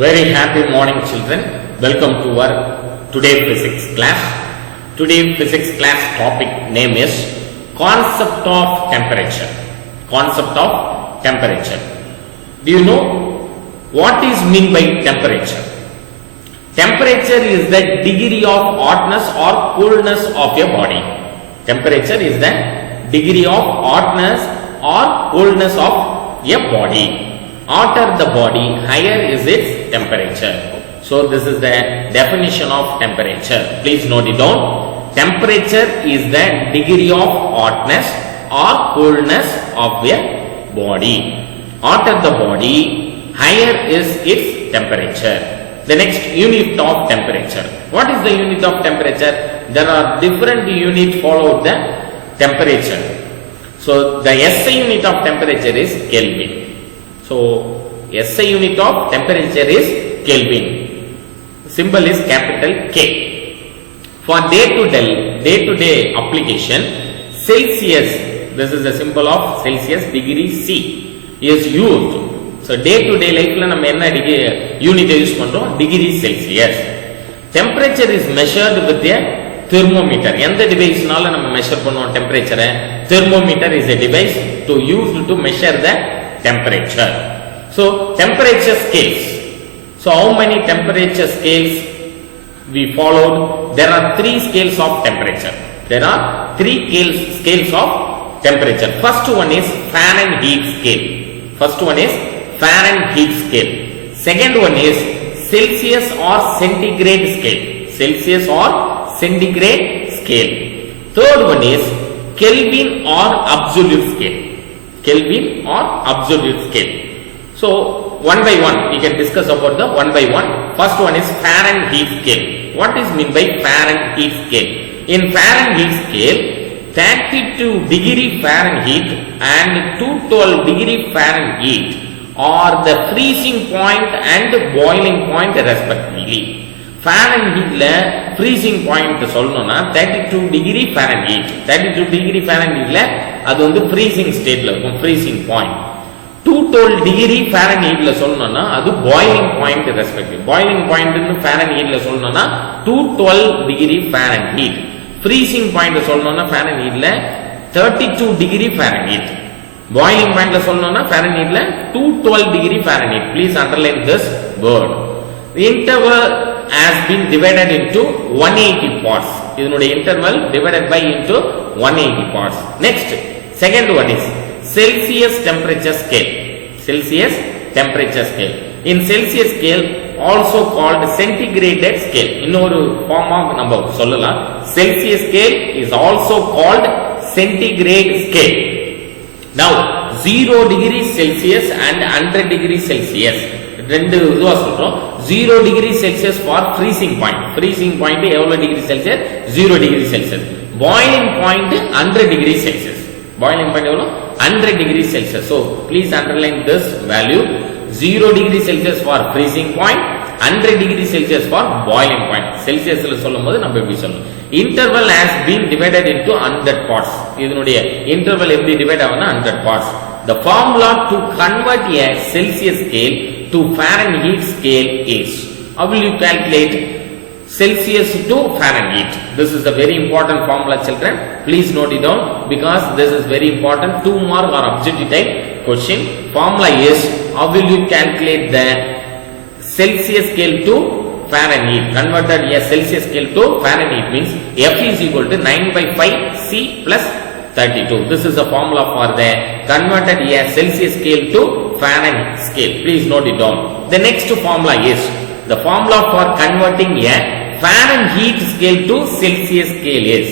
Very happy morning, children. Welcome to our today physics class. Today physics class topic name is concept of temperature. Concept of temperature. Do you know what is mean by temperature? Temperature is the degree of hotness or coolness of your body. Temperature is the degree of hotness or coolness of your body. Hotter the body, higher is its temperature. So this is the definition of temperature. Please note it down. Temperature is the degree of hotness or coolness of your body. Hotter the body, higher is its temperature. The next unit of temperature. What is the unit of temperature? There are different units followed the temperature. So the SI unit of temperature is Kelvin. So, SI unit of temperature is Kelvin. Symbol is capital K. For day-to-day application, Celsius, this is the symbol of Celsius, degree C is used. So, day-to-day life la நம்ம என்ன unit use பண்றோம்? Degree Celsius. Temperature is measured with a thermometer. எந்த deviceனால நம்ம measure பண்ணுவோம் temperature? Thermometer is a device used to measure the temperature. So, temperature scales. So, how many temperature scales we followed? There are 3 scales of temperature. There are 3 scales of temperature. First one is Fahrenheit scale. First one is Fahrenheit scale. Second one is Celsius or centigrade scale. Celsius or centigrade scale. Third one is Kelvin or absolute scale. Kelvin or absolute scale. So, one by one, we can discuss about the one by one. First one is Fahrenheit scale. What is meant by Fahrenheit scale? In Fahrenheit scale, 32 degree Fahrenheit and 212 degree Fahrenheit are the freezing point and boiling point respectively. Fahrenheit la freezing point சொல்லணும்னா 32 degree Fahrenheit. 32 degree Fahrenheit la அது வந்து freezing state ல இருக்கும், freezing point. 212 degree Fahrenheit ல சொல்லணும்னா அது boiling point respective. Boiling point ன்னு Fahrenheit ல சொல்லணும்னா 212 degree Fahrenheit. Freezing point சொல்லணும்னா Fahrenheit ல 32 degree Fahrenheit. Boiling point ல சொல்லணும்னா Fahrenheit ல 212 degree Fahrenheit. Please underline this word. The interval has been divided into 180 parts. இதனுடைய interval divided by into 180 parts. Next, second one is Celsius temperature scale. Celsius temperature scale. In Celsius scale, also called centigrade scale. இன்னொரு form of நம்ம சொல்லலாம். Celsius scale is also called centigrade scale. Now, 0 degree Celsius and 100 degree Celsius. ரெண்டு இதுவா சொல்றோம். 0 degree Celsius for freezing point. Freezing point எவ்வளவு degree Celsius? 0 degree Celsius. Boiling point 100 degree Celsius. Boiling point எவ்வளவு? 100 degree Celsius. So, please underline this value. 0 degree Celsius for freezing point, 100 degree Celsius for boiling point. Celsius ல சொல்லும்போது நம்ம எப்படி சொல்லணும்? Interval has been divided into 100 parts. இதனுடைய interval எப்படி divide ஆகும்னா 100 parts. The formula to convert a Celsius scale to Fahrenheit scale is, how will you calculate Celsius to Fahrenheit? This is a very important formula, children. Please note it down because this is very important. 2 mark or objective type question. Formula is, how will you calculate the Celsius scale to Fahrenheit? Converted a Celsius scale to Fahrenheit means F is equal to 9 by 5 C plus 32. This is the formula for the converted a Celsius scale to Fahrenheit scale. Please note it down. The next formula is the formula for converting a Fahrenheit scale to Celsius scale is,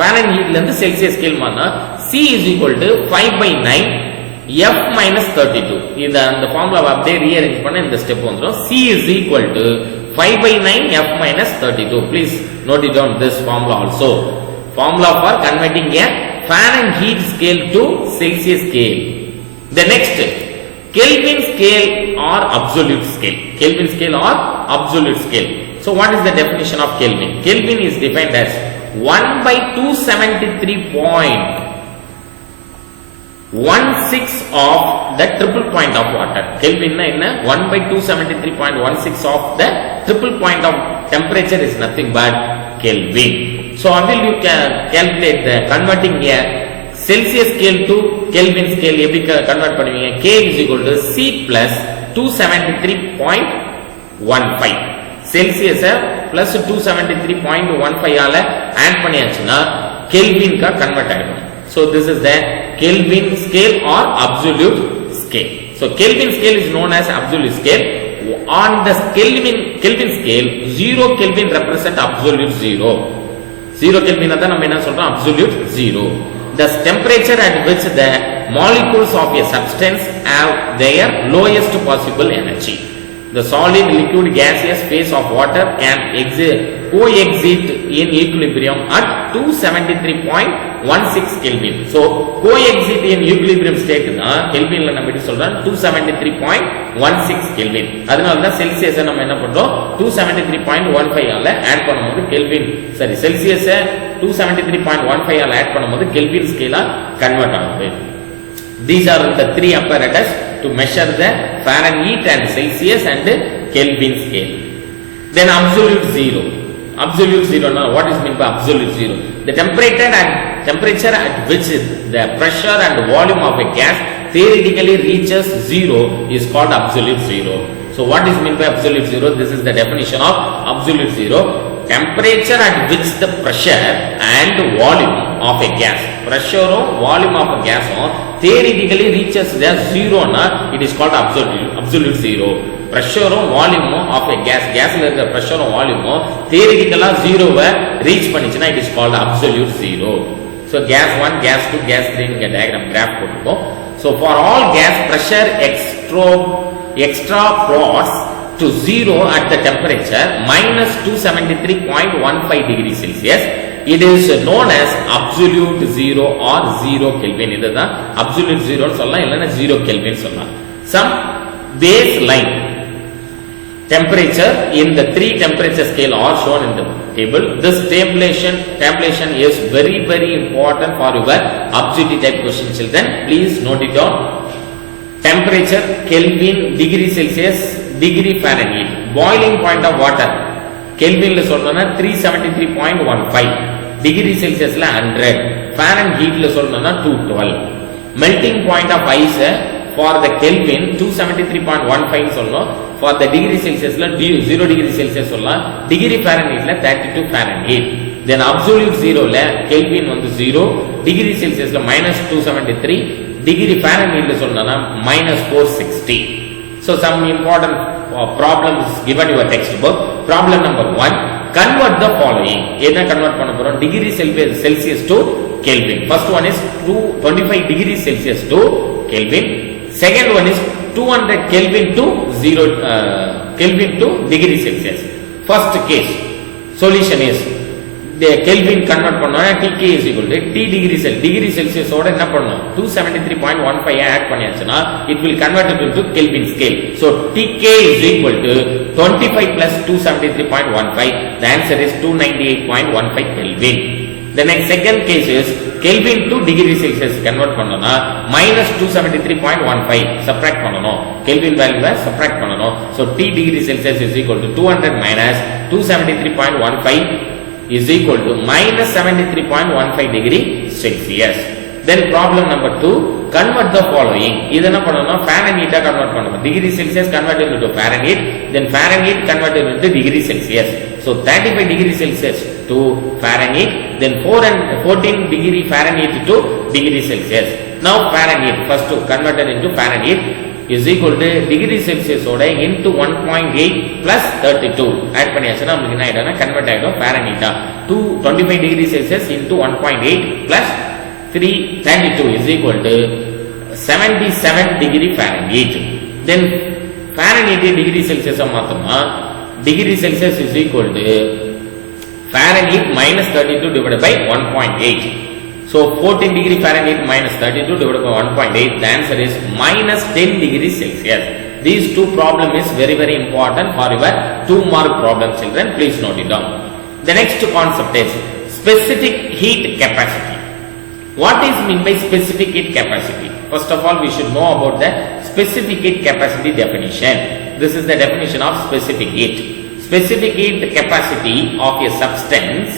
Fahrenheit la irundhu Celsius scale maana C is equal to 5 by 9 F minus 32. இத அந்த formula அப்படியே rearrange பண்ண இந்த step வந்துரும். C is equal to 5 by 9 F minus 32. Please note it down this formula also. Formula for converting a Fahrenheit scale to Celsius scale. The next, Kelvin scale or absolute scale. Kelvin scale or absolute scale. So what is the definition of Kelvin? Kelvin is defined as 1 by 273 1/6 of the triple point of water. Kelvin na 1 by 273.16 of the triple point of temperature is nothing but Kelvin. So how will you calculate the converting a Celsius scale to Kelvin scale? எப்படி convert பண்ணுவீங்க? K is equal to C plus 273.15. Celsius plus 273.15 ஆல add பண்ணியாச்சுன்னா Kelvin का convert ஆயிடும். So this is the Kelvin scale or absolute scale. So Kelvin scale is known as absolute scale. On the Kelvin scale, 0 Kelvin represent absolute 0. 0 Kelvin தான் நம்ம என்ன சொல்றோம்? Absolute 0. The temperature at which the molecules of a substance have their lowest possible energy. The solid, liquid, gaseous phase of water can coexist in equilibrium at 273.16 Kelvin. So coexist in equilibrium state na Kelvin la நம்ம எப்படி சொல்றோம்? 273.16 Kelvin. அதனால தான் Celsius நம்ம என்ன பண்றோம்? 273.15 ஆல add பண்ணும்போது கெல்வின் செல்சியஸ் 273.15 ஆல ஆட் பண்ணும்போது கெல்வின் ஸ்கேலா கன்வர்ட் ஆகுது. These are the three apparatus to measure the Fahrenheit and Celsius and Kelvin scale. Then absolute zero. Absolute zero. Now, what is meant by absolute zero? The temperature at which the pressure and volume of a gas theoretically reaches zero is called absolute zero. So, what is meant by absolute zero? This is the definition of absolute zero. Temperature at which the pressure and volume of a gas, pressure or volume of a gas theoretically reaches the zero na, it is called absolute zero. Pressure or volume of a gas la irukka pressure or volume theoretically zero va reach panichina, it is called absolute zero. So gas 1, gas 2, gas 3 inga diagram graph potukom. So for all gas, pressure extrapoles to zero at the temperature minus 273.15 degrees Celsius. It is known as absolute zero or 0 Kelvin. This is absolute zero or 0 Kelvin. Some baseline temperature in the 3 temperature scale are shown in the table. This tabulation is very important for your objective type question, children. Please note it down. Temperature Kelvin, degree Celsius, degree Fahrenheit. Boiling point of water Kelvin la solrona 373.15, degree Celsius la 100, Fahrenheit la solrona 212. Melting point of ice for the Kelvin 273.15 சொல்லணும். For the degree Celsius la 0 degree Celsius சொல்லலாம். Degree Fahrenheit la 32 Fahrenheit. Then absolute zero la Kelvin வந்து 0, degree Celsius la minus 273, degree Fahrenheit la சொல்லணும்னா minus 460. So some important problems given your textbook. Problem number 1, convert the following. என்ன convert பண்ண போறோம்? Degree Celsius to Kelvin. First one is 25 degrees Celsius to Kelvin. Second one is 200 Kelvin to Kelvin to degree Celsius. First case solution is the Kelvin convert பண்ணோம்னா Tk is equal to T degree Celsius ஓட என்ன பண்ணணும்? 273.15 add பண்ணியாச்சுன்னா it will convert it into Kelvin scale. So Tk is equal to 25 plus 273.15. The answer is 298.15 Kelvin. The next second case is Kelvin to degree Celsius convert பண்ணோம்னா minus 273.15 subtract பண்ணணும். Kelvin value subtract பண்ணணும். So T degree Celsius is equal to 200 minus 273.15 is equal to minus 73.15 degree Celsius. Then problem number 2, convert the following. இது என்ன பண்ணனும்? Fahrenheit convert பண்ணனும். Degree Celsius converted into Fahrenheit, then Fahrenheit converted into degree Celsius. So 35 degree Celsius to Fahrenheit, then 14 degree Fahrenheit to degree Celsius. Now Fahrenheit first converted into Fahrenheit is equal to degree Celsius ஓட into 1.8 plus 32 add பண்ணியாச்சுன்னா நமக்கு என்ன ஆயிடும்னா convert ஆயிடும் Fahrenheit 25 degree Celsius into 1.8 plus 332 is equal to 77 degree Fahrenheit. Then Fahrenheit degree Celsius மாத்தோம்னா degree Celsius is equal to Fahrenheit minus 32 divided by 1.8. So 14 degree Fahrenheit minus 32 divided by 1.8. The answer is minus 10 degree Celsius. These two problem is very important for your 2-mark problem, children. Please note it down. The next concept is specific heat capacity. What is meant by specific heat capacity? First of all, we should know about the specific heat capacity definition. This is the definition of specific heat. Specific heat capacity of a substance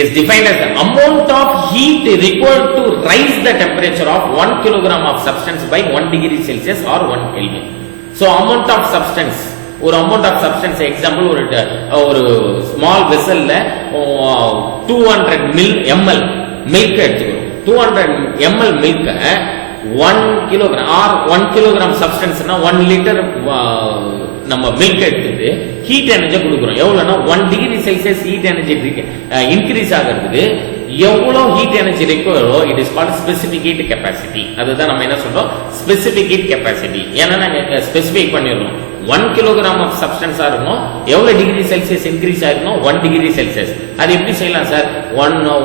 is defined as the amount of heat required to raise the temperature of 1 kilogram of substance by 1 degree Celsius or 1 Kelvin. So, amount of substance, ஒரு amount of substance, example, ஒரு small vessel 200 ml milk எடுத்துக்கிறோம். 200 ml milk 1 kilogram or 1 kilogram substance 1 liter நம்ம milk எடுத்துட்டு heat energy கொடுக்குறோம். எவ்வளவுனா 1 degree Celsius heat energy increase ஆகிறதுக்கு எவ்வளவு heat energy ரெக்வயர்டோ it is called specific heat capacity. அதுதான் நம்ம என்ன சொல்றோம், ஸ்பெசிபிக் ஹீட் கெப்பாசிட்டி. ஏன்னா நாங்க ஸ்பெசிஃபை பண்ணிடுறோம் 1 கிலோகிராம் ஆஃப் சப்ஸ்டன்ஸா இருக்கணும், எவ்வளவு டிகிரி செல்சியஸ் இன்க்ரீஸ் ஆயிருக்கணும் 1 டிகிரி செல்சியஸ். அது எப்படி செய்யலாம் சார்,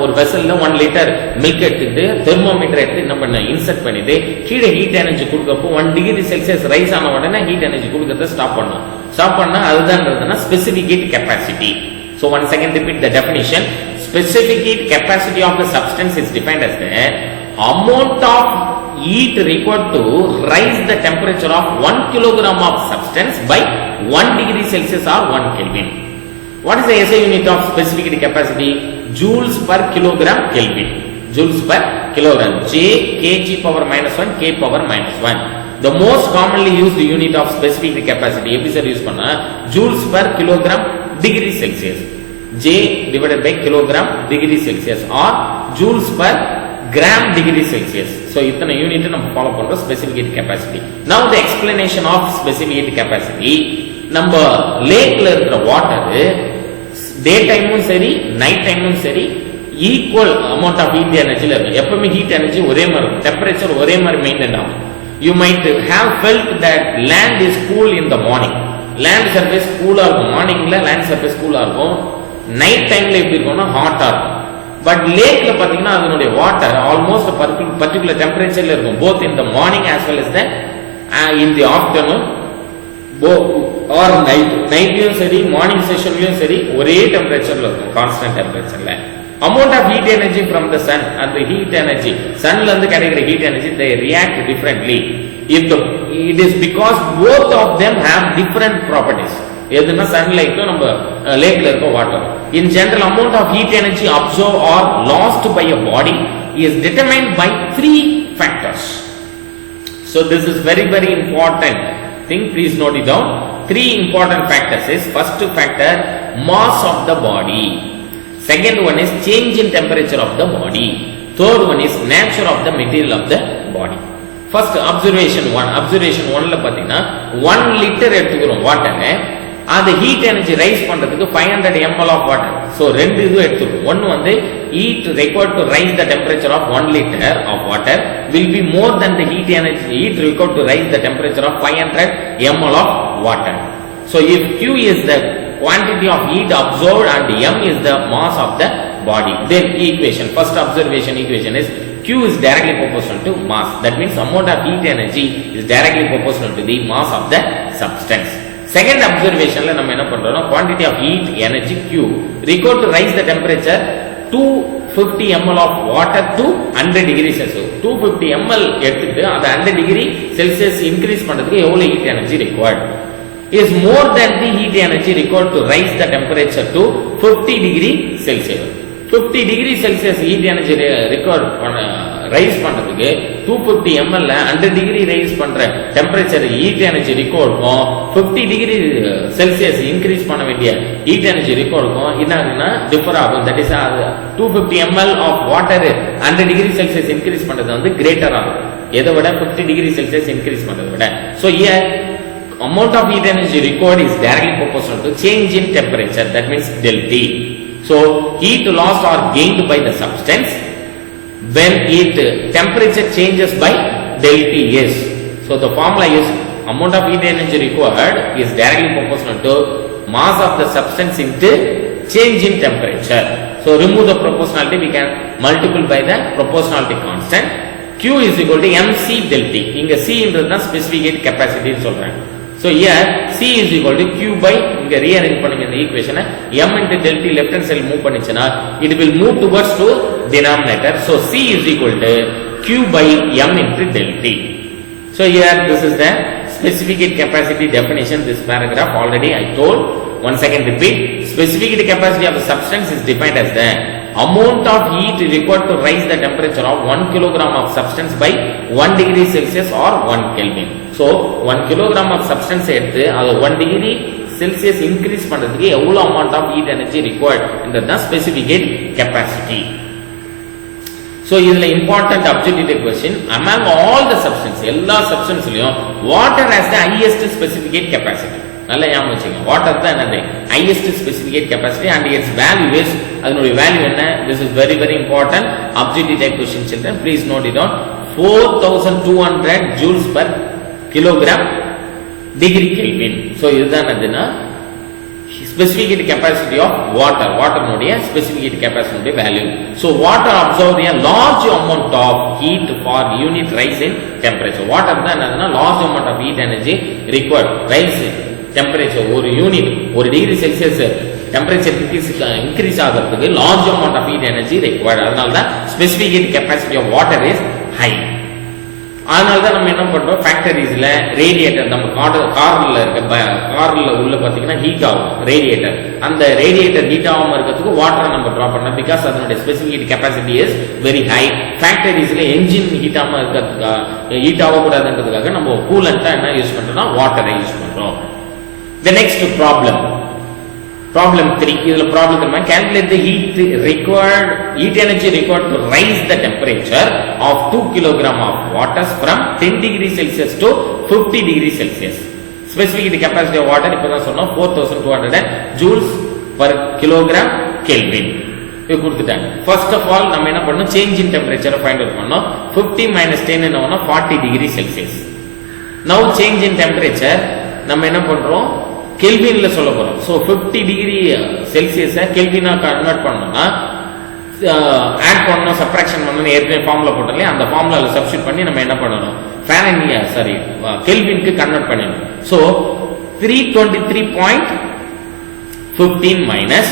ஒரு வெசல்ல 1 லிட்டர் மில்க் எடுத்துட்டு தெர்மோமீட்டர் எடுத்து என்ன பண்ண இன்சர்ட் பண்ணிட்டு கீழே ஹீட் எனர்ஜி கொடுக்கப்போ 1 டிகிரி செல்சியஸ் ரைஸ் ஆன உடனே ஹீட் எனர்ஜி கொடுக்கறத ஸ்டாப் பண்ணணும். ஸ்டாப் பண்ணா அதுதான் specific heat capacity. So once again repeat the definition. Specific heat capacity of the substance is defined as the amount of heat required to raise the temperature of 1 kilogram of substance by 1 degree Celsius or 1 Kelvin. What is the SI unit of specific heat capacity? Joules per kilogram Kelvin. Joules per kilogram. J kg power minus 1 k power minus 1. The most commonly used unit of specific heat capacity எப்படி sir use பண்ணா, joules per kilogram degree Celsius. J divided by kilogram degree Celsius or joules per gram degree Celsius. So இத்தனை unit நம்ம follow பண்றோம் specific heat capacity. Now the explanation of specific heat capacity. நம்ம லேக்ல இருக்கிற water டே டைமும் சரி night டைமும் சரி equal amount of heat எனர்ஜில இருக்கும். எப்பவுமே ஹீட் எனர்ஜி ஒரே மாதிரி இருக்கும், டெம்பரேச்சர் ஒரே மாதிரி மெயின்டைன் ஆகும். You might have felt that land is cool in the morning. Land surface cool ஆ இருக்கும், மார்னிங்ல land surface cool ஆ இருக்கும், நைட் டைம்ல எப்படி இருக்கும்னா ஹாட்டா இருக்கும். பட் லேக்ல பாத்தீங்கன்னா அதனுடைய வாட்டர் ஆல்மோஸ்ட் பர்டிகுலர் டெம்பரேச்சர்ல இருக்கும், both in the morning as well as the in the afternoon or நைட்லயும் சரி மார்னிங் செஷன்லயும் சரி ஒரே டெம்பரேச்சர்ல இருக்கும், constant டெம்பரேச்சர்ல. Amount of heat energy from the sun and the heat energy, sunல இருந்து கிடைக்கிற heat energy, they react differently. It is because both of them have different properties. எதுனா சன்லைட்டும் நம்ம லேக்ல இருக்க water. In general, amount of heat energy absorbed or lost by a body is determined by 3 factors. So this is very very important thing, please note it down. 3 important factors is, first factor mass of the body, second one is change in temperature of the body, third one is nature of the material of the body. First observation 1 ல பாத்தீங்கன்னா 1 litre எடுத்துக்கிறோம் water, அந்த heat energy rice பண்றதுக்கு 500 ml of water. So ரெண்டு இது எடுத்துக்கிறோம். ஒன்னு வந்து heat required to raise the temperature of 1 liter of water will be more than the heat required to raise the temperature of 500 ml of water. So if Q is the quantity of heat absorbed and M is the mass of the body, then first observation equation is Q is directly proportional to mass. That means amount of heat energy is directly proportional to the mass of the substance. Second observation la நம்ம என்ன பண்றோம்னா, quantity of heat energy Q required to raise the temperature 250 ml of water to 100 degrees Celsius. 250 ml எடுத்துட்டு அந்த 100 degree Celsius increase பண்றதுக்கு எவ்வளவு heat energy required is more than the heat energy required to raise the temperature to 50 degree Celsius. 50 degree Celsius heat energy required rise பண்றதுக்கு 250 ml 100 degree rise பண்ற temperature heat energy ரிக்வயர்டுக்கும் 50 degree Celsius increase பண்ண வேண்டிய heat energy ரிக்வயர்டுக்கும் என்னன்னா differ ஆகும். That is 250 ml of water 100 degree Celsius increase பண்றது வந்து கிரேட்டர் ஆகும், எதை விட 50 டிகிரி செல்சியஸ் இன்க்ரீஸ் பண்றதை விட. So here amount of heat energy required is directly proportional to change in temperature, that means del T. So heat lost or gained by the substance when heat temperature changes by del T is. So the formula is amount of heat energy required is directly proportional to mass of the substance into change in temperature. So remove the proportionality, we can multiply by the proportionality constant. Q is equal to mc del T. இங்க C என்றது specific heat capacity ன்னு சொல்றேன். So here C is equal to Q by, இங்க rearrange பண்ணுங்க இந்த ஈக்குவேஷனை, m into del T left hand side move பண்ணிச்சுனா it will move towards to denominator. So C is equal to Q by M into del T. So here this is the specific heat capacity definition. This paragraph already I told. Once again repeat. Specific heat capacity of a substance is defined as the amount of heat required to raise the temperature of 1 kilogram of substance by 1 degree Celsius or 1 Kelvin. So 1 kilogram of substance எடுத்து அது 1 degree Celsius increase பண்றதுக்கு எவ்வளவு amount of heat energy required என்றது specific heat capacity. So இதுல important objective question, among all the substance எல்லா substanceலயும் water has the highest specific heat capacity. நல்லா ஞாபகம் வச்சுங்க. வாட்டர் தான் என்னது highest specific heat capacity and its value is அதனுடைய value என்ன? This is very very important objective type question children. Please note it down. 4200 joules per kilogram degree Kelvin. So இதுதான் என்னதுன்னா specific heat capacity of water. Water நோடைய specific heat capacity நோடைய value. So water absorbs a large amount of heat for unit rise in temperature. Water தான் என்னதுன்னா large amount of heat energy required rise temperature ஒரு unit ஒரு degree Celsius temperature increase ஆகிறதுக்கு large amount of heat energy required. அதனால தான் specific heat capacity of water is high. அதனால தான் நம்ம என்ன பண்றோம், ஃபேக்டரிஸ்ல ரேடியேட்டர் நம்ம கார்ல உள்ள பாத்தீங்கன்னா ஹீட் ஆகும் ரேடியேட்டர். அந்த ரேடியேட்டர் ஹீட் ஆகாம இருக்கிறதுக்கு வாட்டரை நம்ம ட்ரா பண்ணோம். பிகாஸ் அதனுடைய specific heat capacity is very high. ஃபேக்டரிஸ்ல என்ஜின் ஹீட் ஆகாம இருக்கிறதுக்காக ஹீட் ஆகக்கூடாதுன்றதுக்காக நம்ம கூலண்டா என்ன யூஸ் பண்றோம்னா வாட்டரை யூஸ் பண்றோம். The next problem 3. இதுல problem என்ன, calculate the heat energy required to raise the temperature of 2 kg of water from 10 degree Celsius to 50 degree Celsius. Specific heat capacity of water இப்பதான் சொன்னோம் 4200 joules per kilogram Kelvin. இது கொடுத்துட்டாங்க. First of all நம்ம என்ன பண்ணணும், change in temperature find out பண்ணோம். 50 minus 10 என்னன்னா 40 degree Celsius. Now change in temperature நம்ம என்ன பண்றோம், கெல்வின்ல சொல்ல போறோம். சோ 50 டிகிரி செல்சியஸை கெல்வினா கன்வெர்ட் பண்ணனும்னா ஆட் பண்ணனும், சப்ட்ராக்ஷன் பண்ணனும், ஏற்கனவே ஃபார்முலா போட்டோம்ல அந்த ஃபார்முலால சப்ஸ்டிட்யூட் பண்ணி நம்ம என்ன பண்ணனும், கெல்வினுக்கு கன்வெர்ட் பண்ணனும். சோ 323.15 மைனஸ்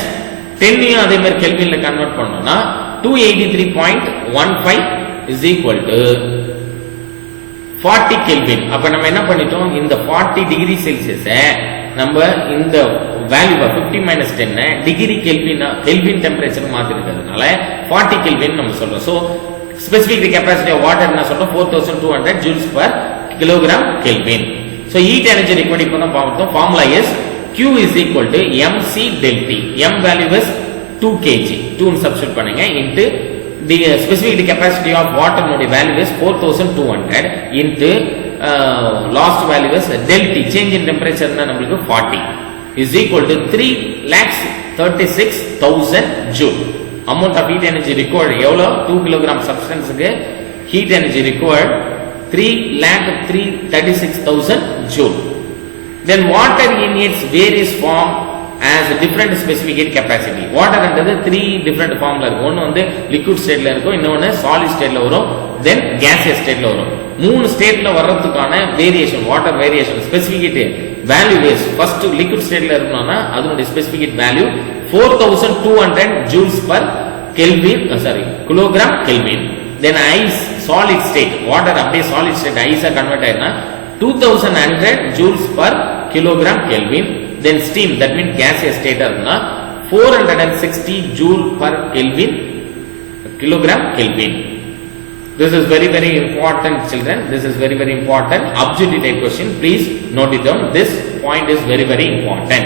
10 அதே மாதிரி கெல்வின்ல கன்வெர்ட் பண்ணனும்னா 283.15 இஸ் ஈக்குவல் டு 40 Kelvin. அப்ப நம்ம என்ன பண்ணிட்டோம், இந்த 40 டிகிரி செல்சியஸ் நம்ம இந்த value 50 minus 10 degree Kelvin temperature மாத்தி இருக்கிறதுனால 40 Kelvin நம்ம சொல்றோம். So specific capacity of water என்ன சொல்றோம், 4200 joules per kilogram Kelvin. So heat energy required இப்போ தான் பார்த்தோம். Formula is Q is equal to mc del T. M value is 2 kg. 2 ன்னு சப்ஸ்டிட்யூட் பண்ணுங்க into the specific capacity of water node value is 4200 into last value is del T, change in temperature na namakku 40 is equal to 3,36,000 joule. Amount of heat energy required evlo 2 kg substance ku heat energy required 3,36,000 joule. Then water in its various form as a different specific heat capacity. Water என்றது 3 different formula இருக்கு. ஒன்னு வந்து liquid stateல இருக்கும், இன்னொன்னு solid stateல வரும், then gaseous stateல வரும். மூணு ஸ்டேட்ல வர்றதுக்கான variation, water variation specific heat value is first liquid stateல இருக்கணும்னா அதனுடைய specific heat value 4200 joules per Kelvin, kilogram Kelvin. Then ice solid state, water அப்படியே solid state ஐஸா கன்வெர்ட் ஆயிடுனா 2100 joules per kilogram Kelvin. Then steam, that means gaseous state na 460 joule per Kelvin kilogram Kelvin. This is very very important children. This is very very important objective type question. Please note it down. This point is very very important.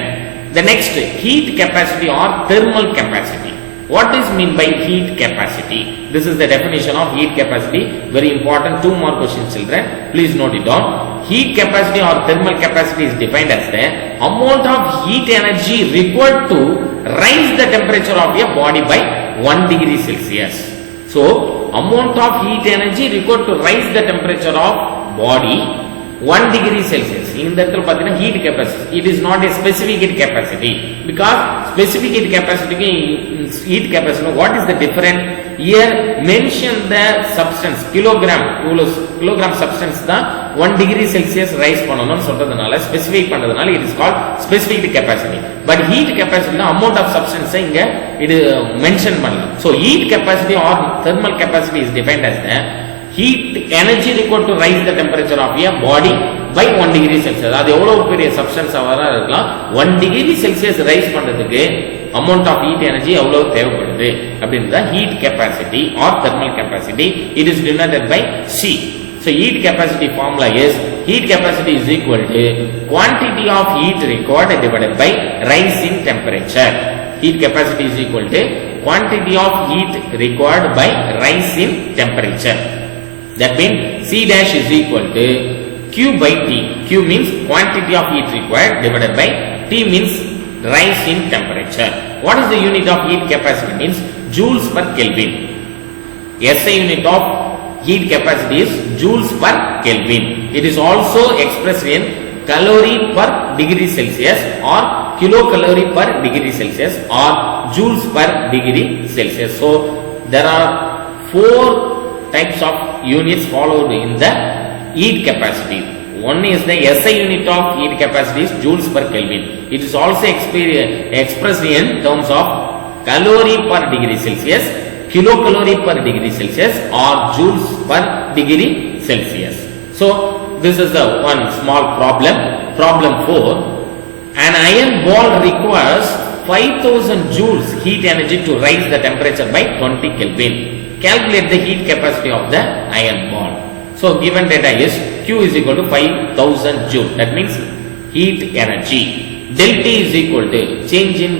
The next, heat capacity or thermal capacity. What is mean by heat capacity? This is the definition of heat capacity. Very important. 2 more questions children. Please note it down. Heat capacity or thermal capacity is defined as the amount of heat energy required to raise the temperature of a body by 1 degree Celsius. So, amount of heat energy required to raise the temperature of body 1 degree Celsius. In that heat capacity, it is not a specific heat capacity, because specific heat capacity, what is the difference here mention the substance kilogram substance தான் 1 degree Celsius rise பண்ணனும்னு சொல்றதுனால specify பண்றதுனால it is called specific capacity. But heat capacity the amount of substance இங்க இது mention பண்ணல. So heat capacity or thermal capacity is defined as the heat energy required to rise the temperature of a body by 1 degree Celsius. அது எவ்வளவு பெரிய substance ஆவதா இருக்கலாம் 1 degree Celsius rise பண்றதுக்கு amount of heat energy எவ்வளவு தேவைப்படுது அப்படின்றத heat capacity or thermal capacity. It is denoted by C. So heat capacity formula is heat capacity is equal to quantity of heat required divided by rise in temperature. Heat capacity is equal to quantity of heat required by rise in temperature. That means C dash is equal to Q by T. Q means quantity of heat required divided by T means rise in temperature. What is the unit of heat capacity? Means joules per Kelvin. SI unit of heat capacity is joules per Kelvin. It is also expressed in calorie per degree Celsius or kilocalorie per degree Celsius or joules per degree Celsius. So there are 4 types of units followed in the heat capacity. One is the SI unit of heat capacity is joules per Kelvin. It is also expressed in terms of calorie per degree Celsius, kilocalorie per degree Celsius or joules per degree Celsius. So this is the one small problem. Problem 4. An iron ball requires 5000 joules heat energy to raise the temperature by 20 Kelvin. Calculate the heat capacity of the iron ball. So given data is Q is equal to 5000 joule. That means heat energy. Del T is equal to change in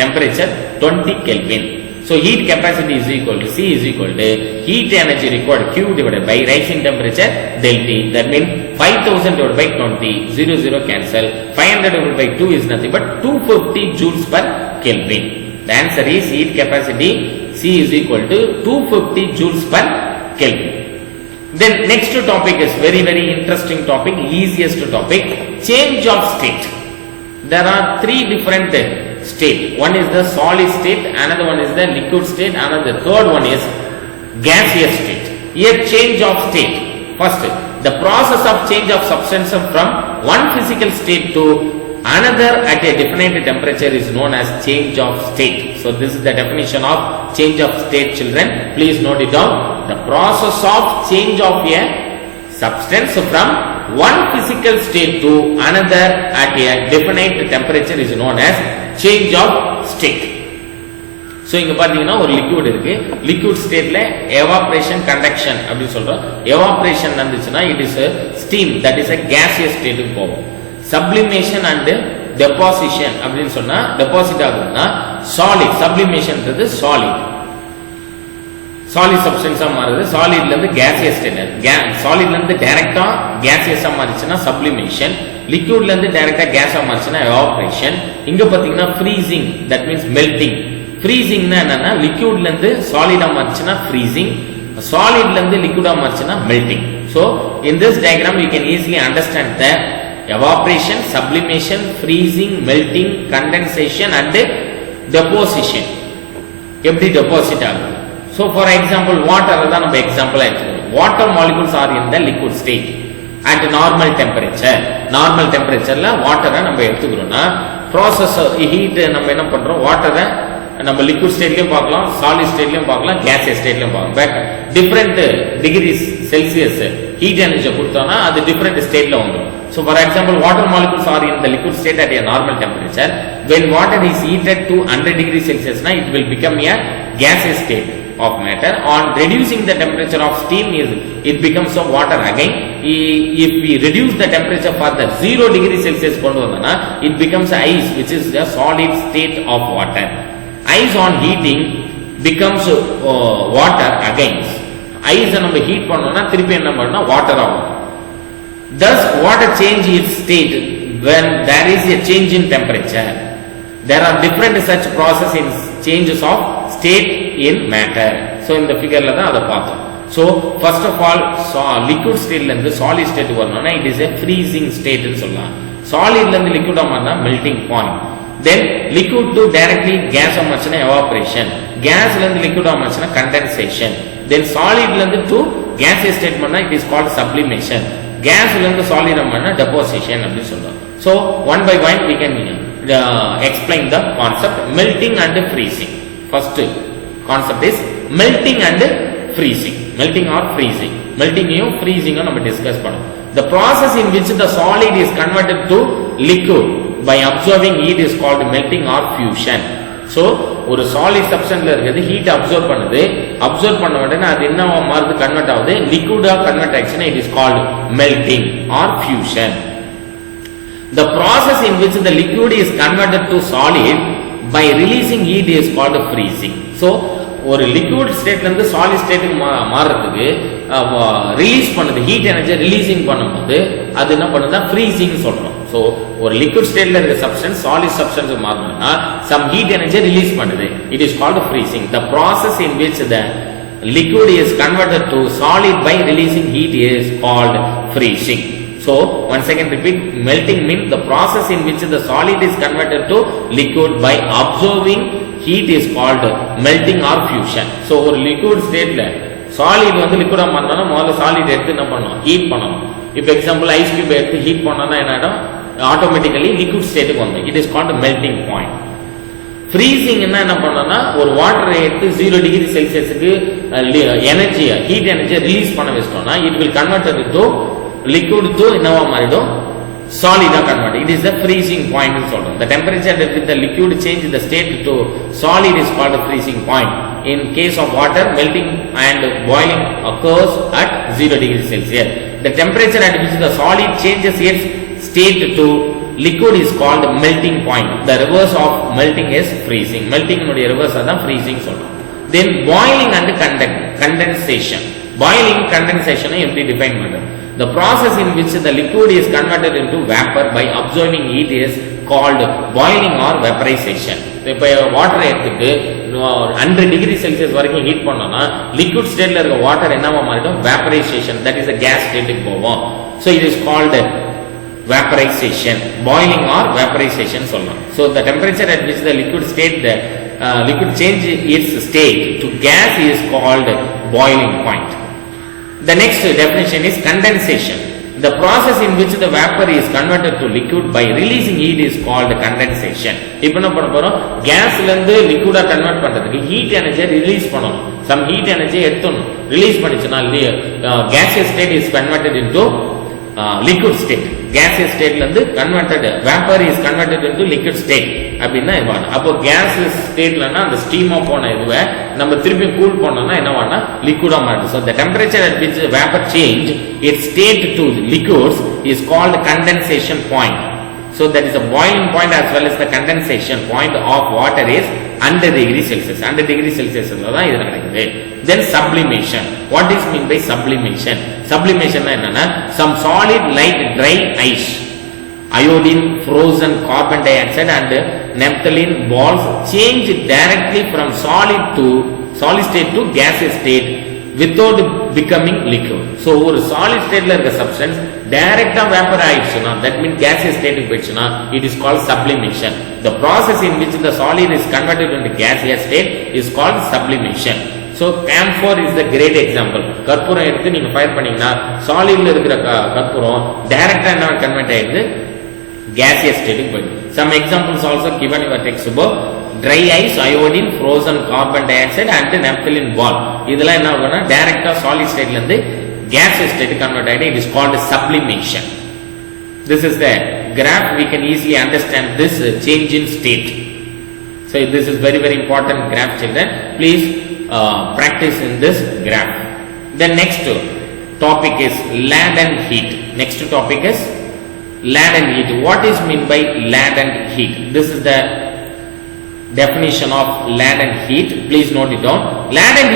temperature 20 Kelvin. So heat capacity is equal to C is equal to heat energy required Q divided by rise in temperature del T. That means 5000 divided by 20, 0 cancel. 500 divided by 2 is nothing but 250 joules per Kelvin. The answer is heat capacity C is equal to 250 joules per Kelvin. Then next topic is very interesting topic, easiest topic, change of state. There are 3 different state. One is the solid state, another one is the liquid state, another third one is gaseous state. Here change of state. First, the process of change of substance from one physical state to another at a definite temperature is known as change of state. So this is the definition of change of state, children. Please note it down. The process of change of a substance from one physical state to another at a definite temperature is known as change of state. So இங்க பாத்தீங்கன்னா ஒரு liquid இருக்கு. Liquid ஸ்டேட்ல evaporation conduction அப்படி சொல்றோம். Evaporation நடந்துச்சுன்னா it is steam, that is a gaseous ஸ்டேட்டுக்கு போகும். Sublimation and deposition அப்படின்னு சொன்னா டெபாசிட் ஆகுதுன்னா சாலிட், சப்ளிமேஷன்ன்றது சாலிட் சப்ஸ்டன்ஸா மாறுது. சாலிட்ல இருந்து gaseous state, சாலிட்ல இருந்து டைரக்டா gaseous மாறிச்சுன்னா சப்ளிமேஷன், லிக்விட்ல இருந்து டைரக்டா கேஸா மாறிச்சுன்னா எவாபரேஷன். இங்க பாத்தீங்கன்னா freezing, that means melting. freezingனா என்னன்னா லிக்விட்ல இருந்து சாலிடா மாறிச்சுன்னா freezing, சாலிட்ல இருந்து லிக்விடா மாறிச்சுன்னா melting. So in this diagram you can easily understand the evaporation, sublimation, freezing, melting, condensation and deposition. எப்படி deposit ஆகுது? So for example water தான் நம்ம எக்ஸாம்பிளா எடுத்துக்கணும். Water molecules are in the liquid state at normal temperature. Normal temperatureல வாட்டரை நம்ம எடுத்துக்கிறோம்னா process heat நம்ம என்ன பண்றோம், வாட்டரை நம்ம லிக்விட் ஸ்டேட்லயும் பார்க்கலாம், சாலிட் ஸ்டேட்லயும் பார்க்கலாம், gaseous ஸ்டேட்லயும் பார்க்கலாம். But different degrees Celsius heat energy கொடுத்தோம்னா அது டிஃபரெண்ட் ஸ்டேட்ல வந்துடும். So for example water molecules are in the liquid state at a normal temperature. When water is heated to 100 degrees Celsius now it will become a gaseous state of matter. On reducing the temperature of steam it becomes a water again. If we reduce the temperature for the 0 degrees Celsius கொண்டு வந்தோம்னா it becomes ice, which is the solid state of water. Ice on heating becomes water again. Ice நம்ம heat பண்ணோம்னா திருப்பி என்ன பண்ணா water ஆகும். Thus water change its state when there is a change in temperature. There are different such process in changes of state in matter. So in the figure la da adha paathom. So first of all liquid state la irundhu solid state varnona it is a freezing state nu sollalam. Solid la irundhu liquid ah marna melting point. Then liquid to directly gas ah marchana evaporation. gasல இருந்து liquid ஆமாச்சுனா condensation. Then solidல இருந்து to gaseous state பண்ணா it is called sublimation. gasல இருந்து solid ஆமானா deposition அப்படி சொல்றோம். So one by one we can explain the concept melting and freezing. First concept is melting and freezing. Melting or freezing. Melting and freezing நம்ம discuss பண்ணோம். The process in which the solid is converted to liquid by absorbing heat is called melting or fusion. So ஒரு solid substance இருக்குது heat absorb பண்ணுது, absorb பண்ண உடனே அது என்னவா மாறுது, convert ஆகுது, liquid ஆ convert ஆச்சுனா it is called melting or fusion. The process in which the liquid is converted to solid by releasing heat is called freezing. So ஒரு liquid stateல இருந்து solid stateக்கு மாறதுக்கு ரிலீஸ் பண்ணுது, ஹீட் எனர்ஜி ரிலீசிங் பண்ணும்போது அது என்ன பண்ணுதுன்னா freezing சொல்றோம். So ஒரு liquid stateல இருக்க substance solid substance மாறணும்னா some heat energy release பண்ணுது, it is called freezing. The process in which the liquid is converted to solid by releasing heat is called freezing. So once again repeat, melting means the process in which the solid is converted to liquid by absorbing heat is called melting or fusion. So ஒரு liquid stateல solid வந்து liquid ஆ மாறணும்னா முதல்ல solid எடுத்து என்ன பண்ணணும், heat பண்ணணும். இப்போ example ice cube எடுத்து ஹீட் பண்ணோம்னா என்ன ஆகும், ஆட்டோமேட்டிக்கலி liquid ஸ்டேட்டுக்கு வந்து it is called melting point. freezing என்ன பண்ணோம்னா ஒரு வாட்டரை எடுத்து 0 டிகிரி செல்சியஸுக்கு எனர்ஜி ஹீட் எனர்ஜி ரிலீஸ் பண்ண வச்சிட்டோம்னா it will convert to liquid to என்னவா மாறிடும், solid ah convert. It is the freezing point னு சொல்றோம். The temperature at which the liquid change the state to solid is called the freezing point. In case of water, melting and boiling occurs at 0 degrees Celsius. The temperature at which the solid changes its state to liquid is called melting point. The reverse of melting is freezing. Melting உடைய reverse அதான் freezing சொல்றோம். Then boiling and condensation. Boiling condensation எப்படி define பண்றது? The process in which the liquid is converted into vapor by absorbing heat is called boiling or vaporization. இப்போ வாட்டரை எடுத்துட்டு 100 degree Celsius வரைக்கும் heat பண்ணோம்னா liquid ஸ்டேட்ல இருக்க வாட்டர் என்னவா மாறிடும், vaporization. That is a gas ஸ்டேட்டுக்கு போகும். So it is called vaporization, boiling or vaporization சொல்லலாம். So the temperature at which the liquid state liquid change its state to gas is called boiling point. The next definition is condensation. The process in which the vapor is converted to liquid by releasing heat is called condensation. இப்போ என்ன பண்ண போறோம், கேஸ்ல இருந்து லிக்விடா convert பண்றதுக்கு heat energy release பண்ணணும். Some heat energy எடுத்துணும், ரிலீஸ் பண்ணிச்சுனா gaseous state is converted into liquid state. gaseous stateல இருந்து converted vapor is converted into liquid state அப்படினா இவான. அப்போ gaseous stateலனா அந்த ஸ்டீமா போன இதுவை நம்ம திருப்பி கூல் பண்ணோம்னா என்னவானா லிக்விடா மாறுது. So the temperature at which vapor change its state to liquids is called condensation point. So that is the boiling point as well as the condensation point of water is 100 degrees Celsius. 100 degrees Celsius தான் இது நடக்குது. Then sublimation. What is mean by sublimation? Sublimation என்னன்னா some solid light dry ice, iodine, frozen carbon dioxide and naphthalene balls change directly from solid state to gaseous state without becoming liquid. So ஒரு solid stateல இருக்க substance டைரக்டா vapor ஆயிடுச்சுனா that means gaseous state க்கு போயிடுச்சுனா it is called sublimation. The process in which the solid is converted into gaseous state is called sublimation. So camphor is the great example. கற்பூரம் எடுத்து நீங்க fire பண்ணீங்கன்னா சாலிட்ல இருக்கிற கற்பூரம் டைரக்டா என்ன கன்வெர்ட் ஆயிடுது, gaseous state க்கு போயிடுது. Some examples also given in your textbook. Dry ice, iodine, frozen carbon dioxide and naphthalene ball. இதெல்லாம் என்ன ஆகும்னா டைரக்டா சாலிட் ஸ்டேட்ல இருந்து gaseous state convert ஆயிடு. It is called sublimation. This is the graph. We can easily understand this change in state. So this is very very important graph, children. Please practice in this graph. The next topic is latent heat. Next topic is latent heat. What is mean by latent heat? This is the definition of latent heat. Please note it down. Latent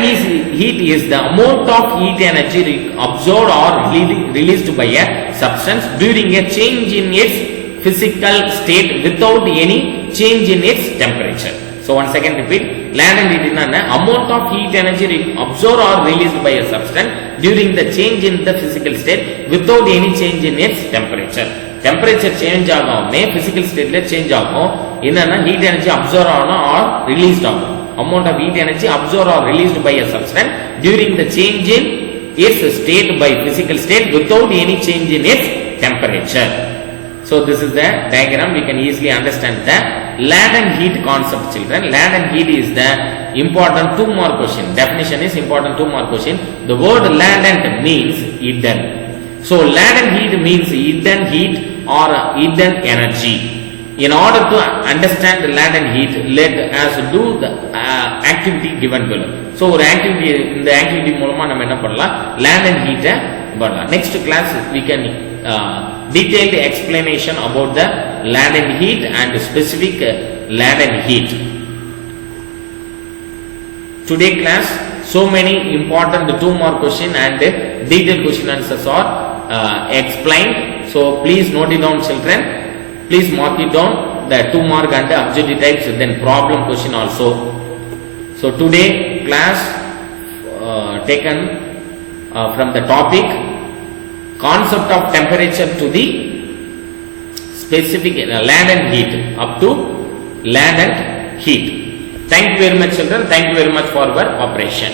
heat is the amount of heat energy absorbed or released by a substance during a change in its physical state without any change in its temperature. So once again repeat, latent heat is the amount of heat energy absorbed or released by a substance during the change in the physical state without any change in its temperature. Temperature change ஆகாமே physical stateல change ஆகும், என்னன்னா heat energy absorb ஆகணும் or released ஆகும். amount of heat energy absorbed or released by a substance during the change in its state by physical state without any change in its temperature. So this is the diagram. We can easily understand the latent heat concept, children. Latent heat is the important 2 mark question. Definition is important 2 mark question. The word latent means hidden. So latent heat means hidden heat or hidden energy. In order to understand the latent heat, let us do the activity given below. So ஒரு activity, இந்த activity மூலமா நம்ம என்ன பண்ணலாம், latent heat பண்ணலாம். Next class we can detailed explanation about the latent heat and specific latent heat. Today class, so many important 2 mark question and detailed question answers are explained. So please note it down, children. Please mark it down, the 2 mark and the objective types, then problem question also. So today class taken from the topic concept of temperature to the specific latent heat up to latent heat. Thank you very much, children. Thank you very much for your operation.